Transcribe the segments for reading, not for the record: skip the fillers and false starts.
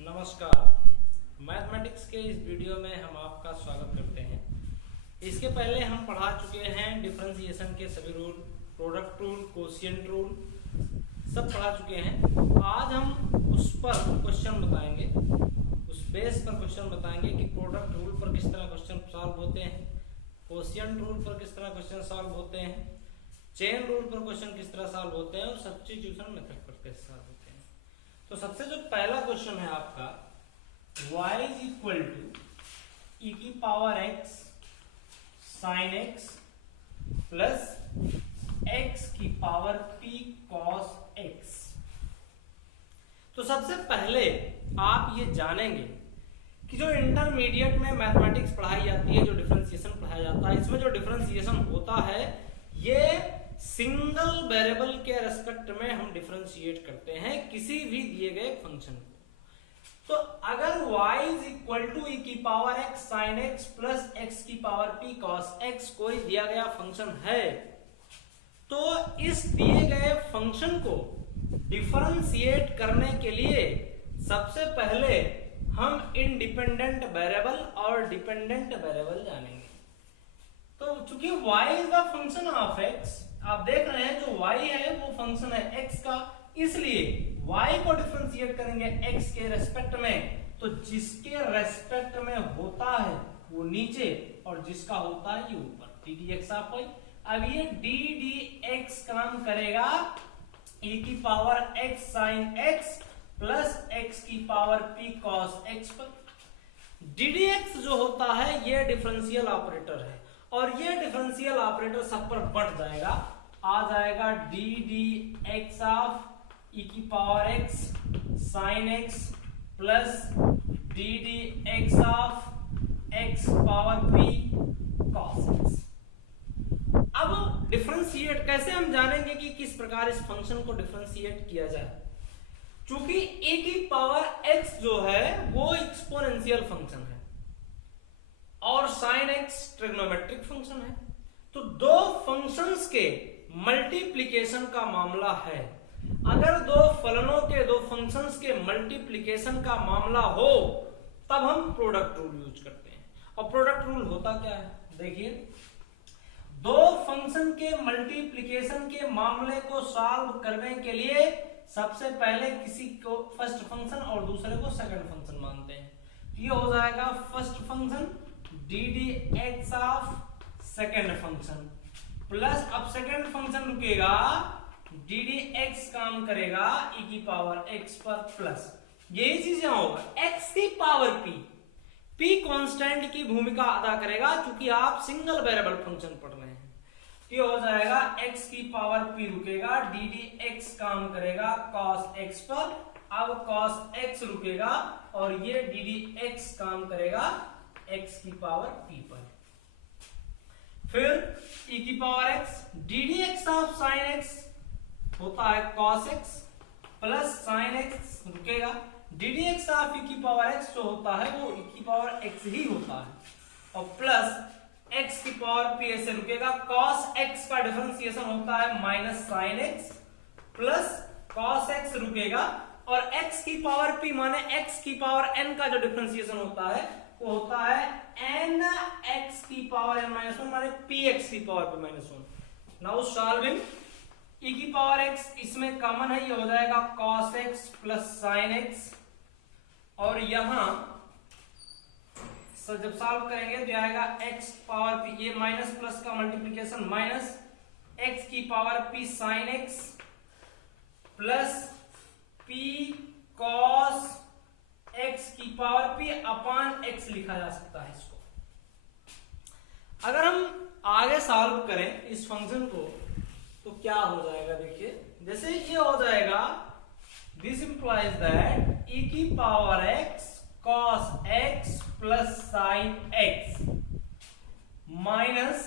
नमस्कार। मैथमेटिक्स के इस वीडियो में हम आपका स्वागत करते हैं। इसके पहले हम पढ़ा चुके हैं डिफरेंशिएशन के सभी rule, product rule, quotient rule सब पढ़ा चुके हैं। आज हम उस पर क्वेश्चन बताएंगे, उस बेस पर क्वेश्चन बताएंगे कि प्रोडक्ट रूल पर किस तरह क्वेश्चन सॉल्व होते हैं, कोशिएंट रूल पर किस तरह क्वेश्चन सॉल्व होते हैं, चेन रूल पर क्वेश्चन किस तरह सॉल्व होते हैं और सब्स्टिट्यूशन मेथड पर कैसे सॉल्व होते हैं। तो सबसे जो पहला क्वेश्चन है आपका, y is equal to e की power x sine x plus x की पावर p cos x। तो सबसे पहले आप ये जानेंगे कि जो इंटरमीडिएट में मैथमेटिक्स पढ़ाई जाती है, जो डिफरेंशिएशन पढ़ाया जाता है, इसमें जो डिफरेंशिएशन होता है ये सिंगल वेरिएबल के रेस्पेक्ट में हम डिफरेंशिएट करते हैं किसी भी दिए गए फंक्शन को। तो अगर y is equal to e की power x sine x plus x की पावर p cos x कोई दिया गया फंक्शन है, तो इस दिए गए फंक्शन को डिफरेंशिएट करने के लिए सबसे पहले हम इंडिपेंडेंट वेरिएबल और डिपेंडेंट वेरिएबल जानेंगे। तो चूंकि y is the function of x, आप देख रहे हैं जो y है वो फंक्शन है x का, इसलिए y को डिफरेंशिएट करेंगे x के रेस्पेक्ट में। तो जिसके रेस्पेक्ट में होता है वो नीचे और जिसका होता है ये ऊपर, डी dx ऑफ y। अब ये डी dx काम करेगा e की power x sine x plus x की पावर p cos x पर। डी dx जो होता है ये डिफरेंशियल ऑपरेटर है और ये डिफरेंशियल ऑपरेटर सब पर बढ़ जाएगा, आ जाएगा डी dx ऑफ e की power x sine x plus d dx of x power p cos x। अब डिफरेंशिएट कैसे हम जानेंगे कि किस प्रकार इस फंक्शन को डिफरेंशिएट किया जाए। चूंकि e की पावर x जो है वो एक्सपोनेंशियल फंक्शन है और साइन x ट्रिग्नोमेट्रिक फंक्शन है, तो दो फंक्शंस के मल्टीप्लिकेशन का मामला है। अगर दो फलनों के, दो फंक्शंस के मल्टीप्लिकेशन का मामला हो तब हम प्रोडक्ट रूल यूज करते हैं। और प्रोडक्ट रूल होता क्या है, देखिए, दो फंक्शन के मल्टीप्लिकेशन के मामले को सॉल्व करने के लिए सबसे पहले किसी को फर्स्ट फंक्शन और दूसरे को सेकंड फंक्शन मानते हैं। ये हो जाएगा first function D dx of second function plus, अब सेकंड फंक्शन रुकेगा, डी dx काम करेगा e की पावर x पर प्लस, यही चीजें होगा x की पावर p कांस्टेंट की भूमिका अदा करेगा चूंकि आप सिंगल वेरिएबल फंक्शन पढ़ रहे हैं। ये हो जाएगा x की पावर p रुकेगा, डी dx काम करेगा cos x पर, अब cos x रुकेगा और ये डी dx काम करेगा x की पावर p पर। फिर e की power x, D dx of sin x होता है cos x plus sin x रुकेगा, डी dx ऑफ e की पावर x जो होता है वो e की पावर x ही होता है और प्लस x की पावर p ऐसे रुकेगा, cos x का डिफरेंशिएशन होता है minus sin x plus cos x रुकेगा और x की पावर p माने x की पावर n का जो डिफरेंशिएशन होता है वो होता है n x की पावर n माइनस वन माने px की power p minus one. Now solving e की पावर x इसमें कॉमन है, ये हो जाएगा cos x plus sin x और यहां जब सॉल्व करेंगे तो आएगा x पावर p, ये माइनस प्लस का मल्टीप्लिकेशन माइनस x की power p sin x plus p cos x की पावर p अपान x लिखा जा सकता है इसको। अगर हम आगे सॉल्व करें इस फंक्शन को तो क्या हो जाएगा, देखिए, जैसे ये हो जाएगा, दिस इंप्लाइज दैट e की power x cos x plus sin x minus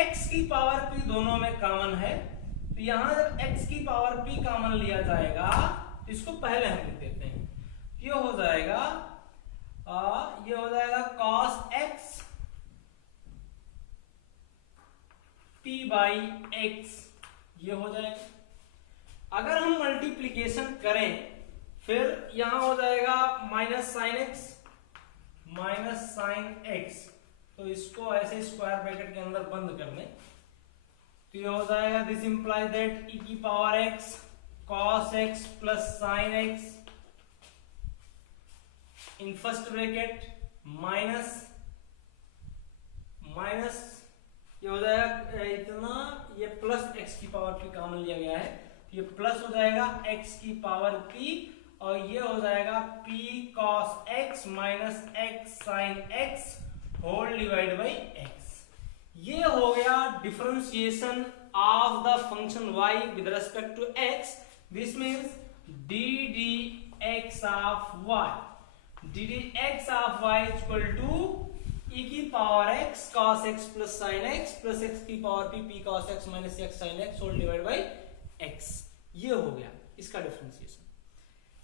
x की पावर p दोनों में कॉमन है, तो यहां जब x की पावर p कॉमन लिया जाएगा तो इसको पहले हम लिख देते हैं, ये हो जाएगा cos x p by x, ये हो जाएगा। अगर हम मल्टीप्लीकेशन करें फिर यहां हो जाएगा माइनस साइन एक्स, तो इसको ऐसे स्क्वायर ब्रैकेट के अंदर बंद कर लें, तो ये हो जाएगा दिस इंप्लाइज दैट e की power x cos x plus sign x in first bracket minus ये हो जाएगा इतना, ये प्लस x की पावर p कॉमन लिया गया है, ये प्लस हो जाएगा x की पावर p, और ये हो जाएगा p cos x minus x sin x whole divide by x। ये हो गया differentiation of the function y with respect to x। This means ddx of y is equal to e की power x cos x plus sin x plus x की power p cos x minus x sin x whole divide by x। ये हो गया इसका differentiation.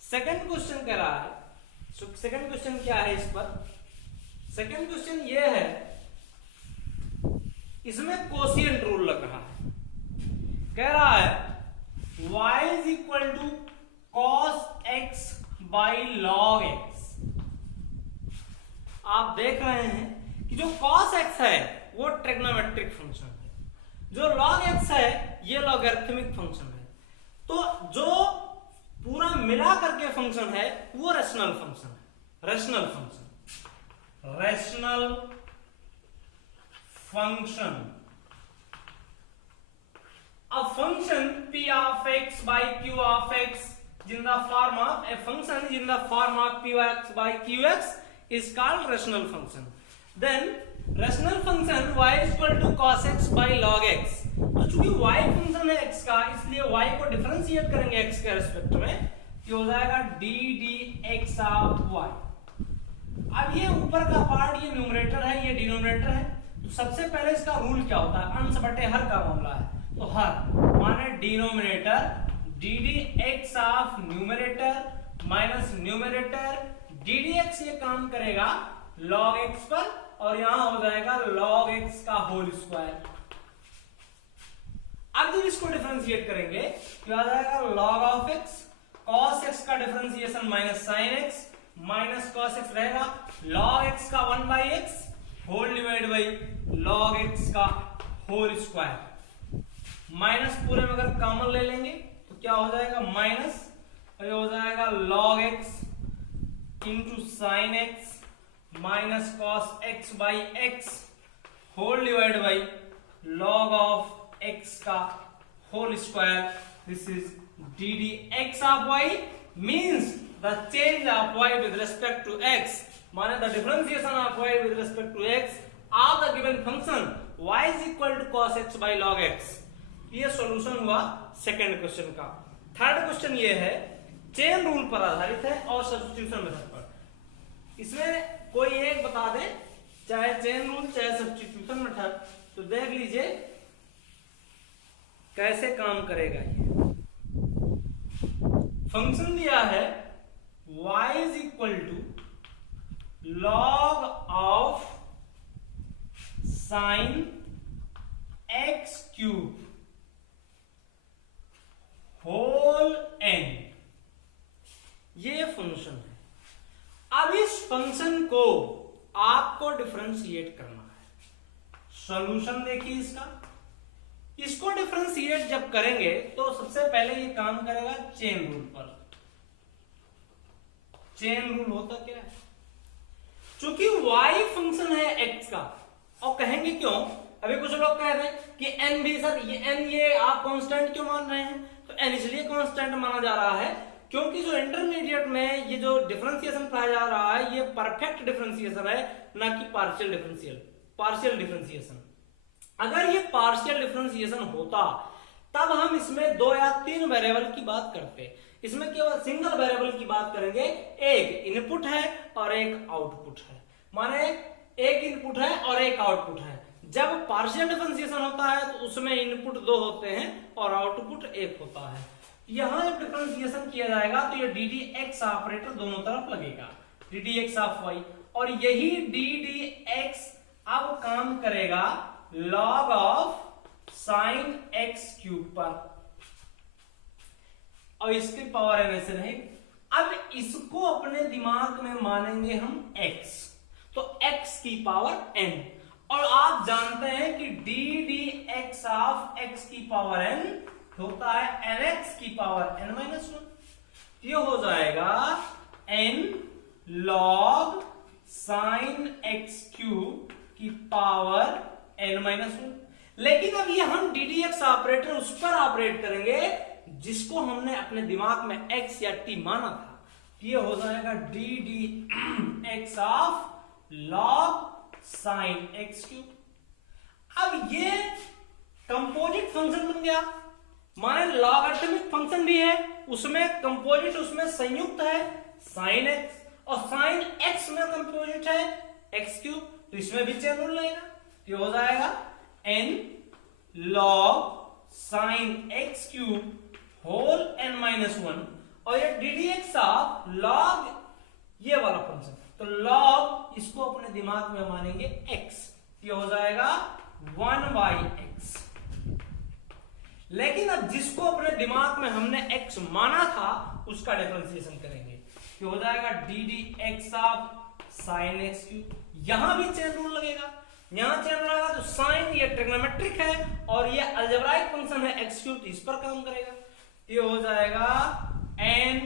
Second question कह रहा है, second question क्या है इस पर? सेकंड क्वेश्चन ये है, इसमें कोशिएंट रूल लग रहा है, कह रहा है y is equal to cos x by log x। आप देख रहे हैं कि जो cos x है वो ट्रिग्नोमेट्रिक फंक्शन है, जो log x है ये लॉगरिथमिक फंक्शन है, तो जो पूरा मिला करके फंक्शन है वो रेशनल फंक्शन है। Rational function a function p of x by q of x in the form of a function is in the form of p of x by qx is called rational function. Then rational function y is equal to cos x by log x। तो चूंकि y function है x का, इसलिए y को differentiate करेंगे x के respect में, ये हो जाएगा ddx ऑफ y। अब ये ऊपर का पार्ट ये न्यूमरेटर है, ये डिनोमिनेटर है, तो सबसे पहले इसका रूल क्या होता है? अंश बटे हर का मामला है, तो हर माने denominator ddx of numerator minus numerator ddx, ये काम करेगा log x पर, और यहां हो जाएगा log x का होल स्क्वायर। अब जब इसको डिफरेंशिएट करेंगे तो आ जाएगा log of x, cos x का differentiation minus sin x minus cos x रहेगा, log x का 1 by x whole divide by log x का होल स्क्वायर। माइनस पूरे में अगर कॉमन ले लेंगे तो क्या हो जाएगा? माइनस, और ये हो जाएगा log x into sine x minus cos x by x whole divide by log of x का whole square. This is ddx of y means the change of y with respect to x, माने the differentiation of y with respect to x of the given function y is equal to cos x by log x। ये solution हुआ second question का। Third question ये है, chain rule पर आधारित है और सब्स्टिट्यूशन मेथड पर। इसमें कोई एक बता दे, चाहे चेन रूल चाहे सब्स्टिट्यूशन मेथड, तो देख लीजिए कैसे काम करेगा। ये फंक्शन दिया है y is equal to log of sine x cube whole n, ये फंक्शन है। अब इस फंक्शन को आपको डिफरेंशिएट करना है। सॉल्यूशन देखिए इसका, इसको डिफरेंशिएट जब करेंगे तो सबसे पहले ये काम करेगा चेन रूल पर। चेन रूल होता क्या है? चूंकि y फंक्शन है x का, और कहेंगे क्यों, अभी कुछ लोग कह रहे हैं कि n भी, सर ये n ये आप कांस्टेंट क्यों मान रहे हैं? तो n इसलिए कांस्टेंट माना जा रहा है क्योंकि जो इंटरमीडिएट में ये जो डिफरेंशिएशन पाया जा रहा है ये परफेक्ट डिफरेंशिएशन है, ना कि पार्शियल डिफरेंशिएशन। अगर ये पार्शियल डिफरेंशिएशन होता तब हम इसमें 2 या 3 वेरिएबल की बात करते, इसमें केवल सिंगल वेरिएबल की बात करेंगे। एक इनपुट है और एक आउटपुट है, माने एक इनपुट है और एक आउटपुट है। जब पार्शियल डिफरेंशिएशन होता है तो उसमें इनपुट 2 होते हैं और आउटपुट 1 होता है। यहां जब डिफरेंशिएशन किया जाएगा तो ये ddx ऑपरेटर दोनों तरफ लगेगा, ddx ऑफ y, और यही ddx अब काम करेगा log of sine x cube पर, और इसकी पावर n ऐसे नहीं। अब इसको अपने दिमाग में मानेंगे हम x, तो x की पावर n, और आप जानते हैं कि ddx ऑफ x की पावर n होता है nx की पावर n माइनस 1। ये हो जाएगा n log sin x cube की पावर n माइनस 1। लेकिन अब ये हम ddx ऑपरेटर उस पर ऑपरेट करेंगे जिसको हमने अपने दिमाग में x या t माना था। ये हो जाएगा ddx of log sin x cube. अब ये कंपोजिट फंक्शन बन गया, माने लॉगरिथमिक फंक्शन भी है, उसमें कंपोजिट, उसमें संयुक्त है sin x, और sin x में कंपोजिट है x क्यूब, तो इसमें भी चेन रूल लगेगा। ये हो जाएगा n log sin x cube whole n minus 1, और ये ddx ऑफ log ये वाला फंक्शन, तो log इसको अपने दिमाग में मानेंगे x, ये हो जाएगा 1/x। लेकिन अब जिसको अपने दिमाग में हमने x माना था उसका डिफरेंशिएशन करेंगे, ये हो जाएगा ddx of sin x cube. यहां भी चेन रूल लगेगा, यहां चेन रूल लगेगा तो sin ये ट्रिग्नोमेट्रिक है और ये अलजेब्राइक फंक्शन है x क्यूब, तो इस पर काम करेगा। ये हो जाएगा n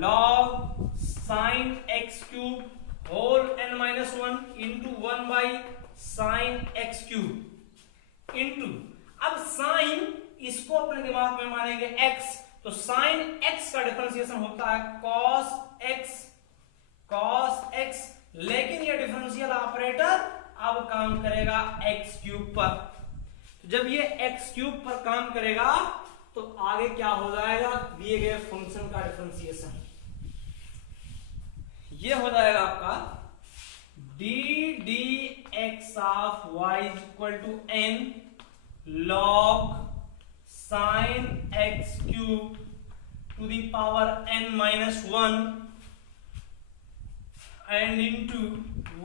log sin x cube whole n minus 1 into 1/sin x cube into, अब sin इसको अपने दिमाग में मानेंगे x, तो sin x का डिफरेंशिएशन होता है cos x, लेकिन ये डिफरेंशियल ऑपरेटर अब काम करेगा x क्यूब पर। तो जब ये x क्यूब पर काम करेगा तो आगे क्या हो जाएगा, दिए गए फंक्शन का डिफरेंशिएशन ये हो जाएगा आपका ddx of y equal to n log sin x cube to the power n minus 1 and into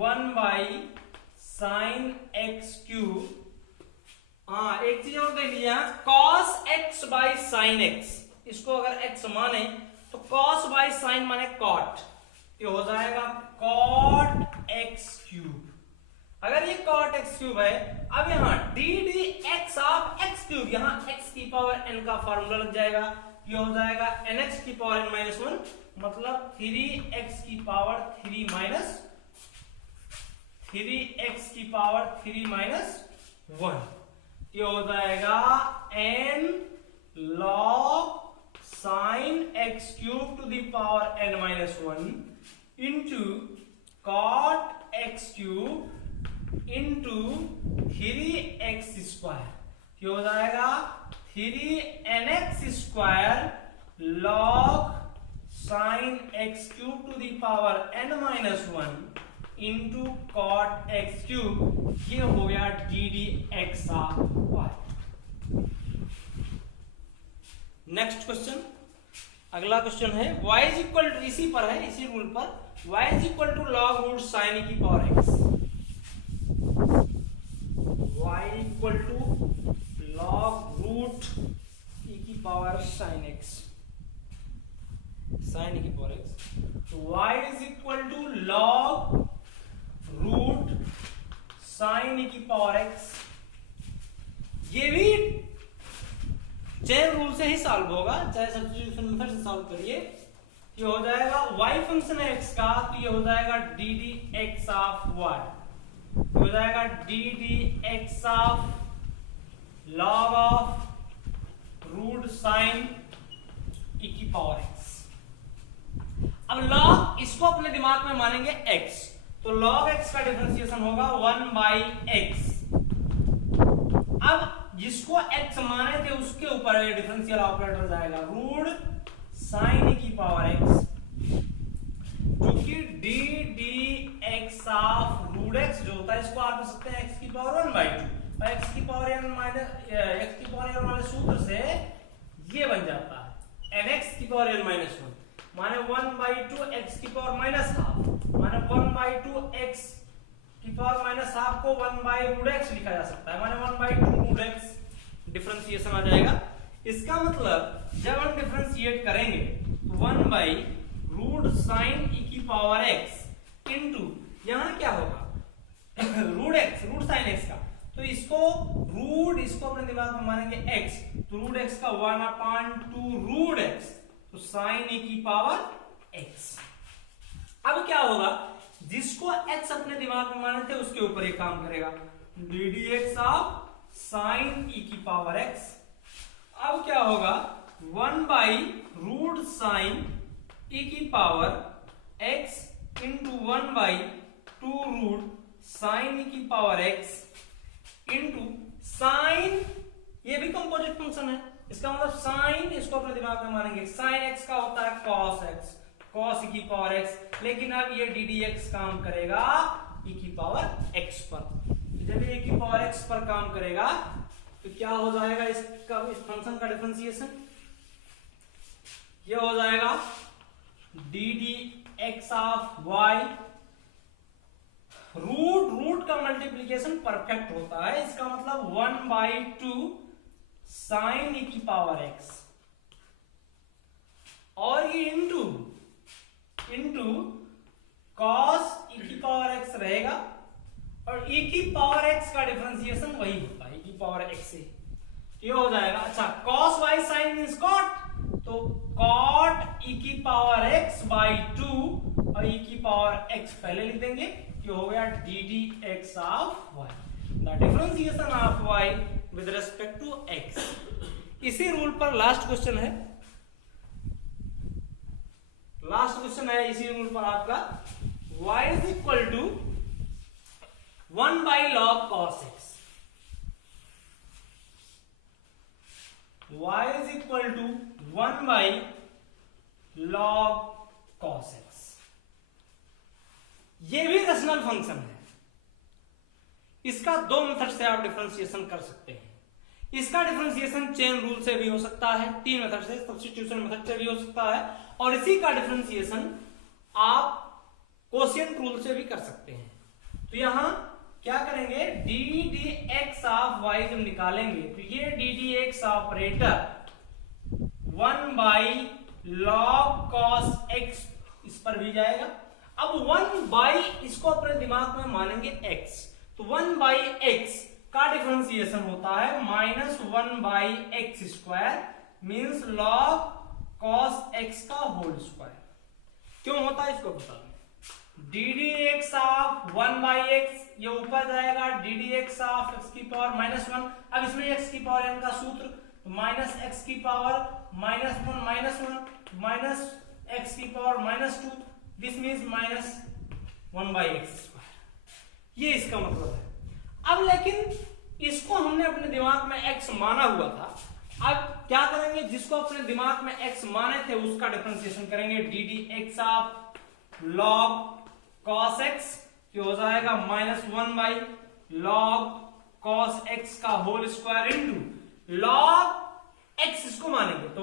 1/sin x cube. हाँ, एक चीज और देख लीजिए, cos x by sin x, इसको अगर x माने तो cos by sin माने cot, ये हो जाएगा cot x क्यूब। अगर ये cot x क्यूब है, अब यहाँ ddx ऑफ x क्यूब, यहाँ x की पावर n का फार्मूला लग जाएगा, ये हो जाएगा nx की पावर n माइनस 1, मतलब 3x की पावर 3 माइनस 3x की पावर 3 माइनस 1, ये हो जाएगा n log sin x cube to the power n minus 1 into cot x cube into 3x square, ये हो जाएगा 3nx square log sin x cube to the power n minus 1 into cot x cube, ये हो गया ddx of y। Next question, अगला question है y is equal to, इसी पर है, इसी रूल पर, y is equal to log root sin e की power x, y equal to log root e की power sin x, sin e की पावर x, तो y is equal to log root sin e की power x। ये भी chain rule से ही solve होगा, चाहे सब्स्टिट्यूशन मेथड से सॉल्व करिए। ये हो जाएगा y फंक्शन है x का, तो ये हो जाएगा ddx ऑफ y, हो जाएगा ddx of log of root sin e की पावर x। अब log इसको अपने दिमाग में मानेंगे x, तो log x का डिफरेंशिएशन होगा 1/x। अब जिसको x माने थे उसके ऊपर डिफरेंशियल ऑपरेटर जाएगा रूट sin e की पावर x, जो कि ddx ऑफ रूट x जो होता है, इसको आप लिख सकते हैं x की पावर 1/2, और x की पावर n वाले सूत्र से ये बन जाता है nx की पावर n माइनस 1 माने 1/2 x की पावर माइनस हाफ, माने 1/2 x की पावर माइनस हाफ को 1/√x लिखा जा सकता है, माने 1/2√x डिफरेंशिएशन आ जाएगा। इसका मतलब जब हम डिफरेंशिएट करेंगे तो 1/√x रूट साइन ई की पावर एक्स इंटू, यहां क्या होगा root x, root sine x का, तो इसको रूट, इसको अपने दिमाग में मानेंगे एक्स, तो रूट एक्स का 1/2 रूट एक्स, तो साइन ई की पावर एक्स। अब क्या होगा, जिसको एक्स अपने दिमाग में माने थे उसके ऊपर ये काम करेगा, d d x of sine e की पावर एक्स। अब क्या होगा, 1/रूट साइन ई की power x into 1/2 root sine e की पावर एक्स इंटू साइन, ये भी कंपोजिट फंक्शन है, इसका मतलब साइन, इसको अपने दिमाग में मानेंगे, साइन एक्स का होता है कॉस एक्स, कॉस ई की पावर एक्स, लेकिन अब ये डी डी एक्स काम करेगा ई की पावर एक्स पर। जब ये की पावर एक्स पर काम करेगा तो क्या हो जाएगा, इसका, इस फंक्शन का डिफरेंशिएशन ये हो जाएगा d d x of y, root का मल्टीप्लीकेशन परफेक्ट होता है, इसका मतलब 1/2 साइन ई की पावर एक्स, और ये इंटू कॉस ई की पावर एक्स रहेगा, और ई की पावर एक्स का डिफरेंशिएशन वही होता है, ई की पावर एक्स से ये हो जाएगा। अच्छा, cos y sine means cot, तो कॉट ई की पावर एक्स बाई 2 और ई की पावर एक्स पहले लिख देंगे, ये हो गया d d x of y, the differentiation of y with respect to x. इसी रूल पर लास्ट क्वेश्चन है, इसी रूल पर आपका y is equal to 1/log cos x, y is equal to 1/log cos x। ये भी rational function है, इसका दो मेथड से आप डिफरेंशिएशन कर सकते हैं। इसका डिफरेंशिएशन चेन रूल से भी हो सकता है, तीन मेथड से, सब्स्टिट्यूशन मेथड से भी हो सकता है, और इसी का डिफरेंशिएशन आप कोशिएंट रूल से भी कर सकते हैं। तो यहां क्या करेंगे, d d x of y जब निकालेंगे तो ये d d x operator 1/log cos x इस पर भी जाएगा। अब 1/ इसको अपने दिमाग में मानेंगे x, तो 1/x का डिफरेंशिएशन होता है -1/x² means log cos x का होल स्क्वायर। क्यों होता है इसको बता दें, D d x of 1/x ये ऊपर जाएगा, d d x of x की पावर -1, अब इसमें x की पावर n का सूत्र, माइनस एक्स की पावर -1 माइनस x की पावर -2, दिस मीन्स -1/x²। ये इसका मतलब है। अब लेकिन इसको हमने अपने दिमाग में x माना हुआ था, अब क्या करेंगे, जिसको अपने दिमाग में x माने थे उसका डिफरेंशिएशन करेंगे, d d x of log cos x जो हो जाएगा -1/log cos x का whole square into log x इसको मानेंगे तो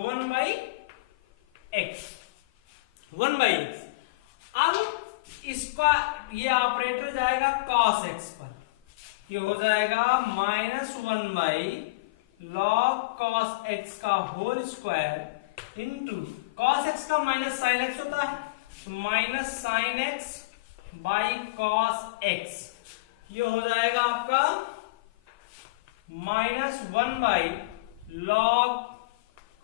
1/x। अब इसका ये ऑपरेटर जाएगा cos x पर, ये हो जाएगा -1/log cos x का whole square into cos x का माइनस sin x होता है, minus sin x by cos x, ये हो जाएगा आपका -1/log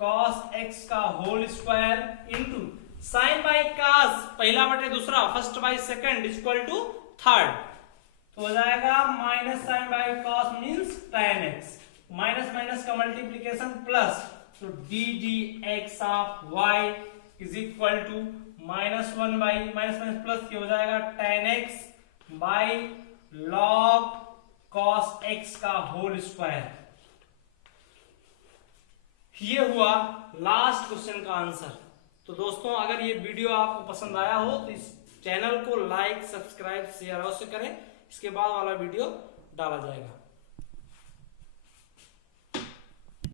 cos x का whole square into sine by cos पहला बटे दूसरा, first by second equal to third, तो हो जाएगा minus sine by cos means tan x, minus minus का मल्टीप्लीकेशन प्लस, तो d d x of y is equal to -1 by minus minus plus, ये हो जाएगा tan x by log cos x का whole square. ये हुआ last question का answer. तो दोस्तों अगर ये वीडियो आपको पसंद आया हो तो इस चैनल को लाइक, सब्सक्राइब, शेयर अवश्य करें। इसके बाद वाला वीडियो डाला जाएगा।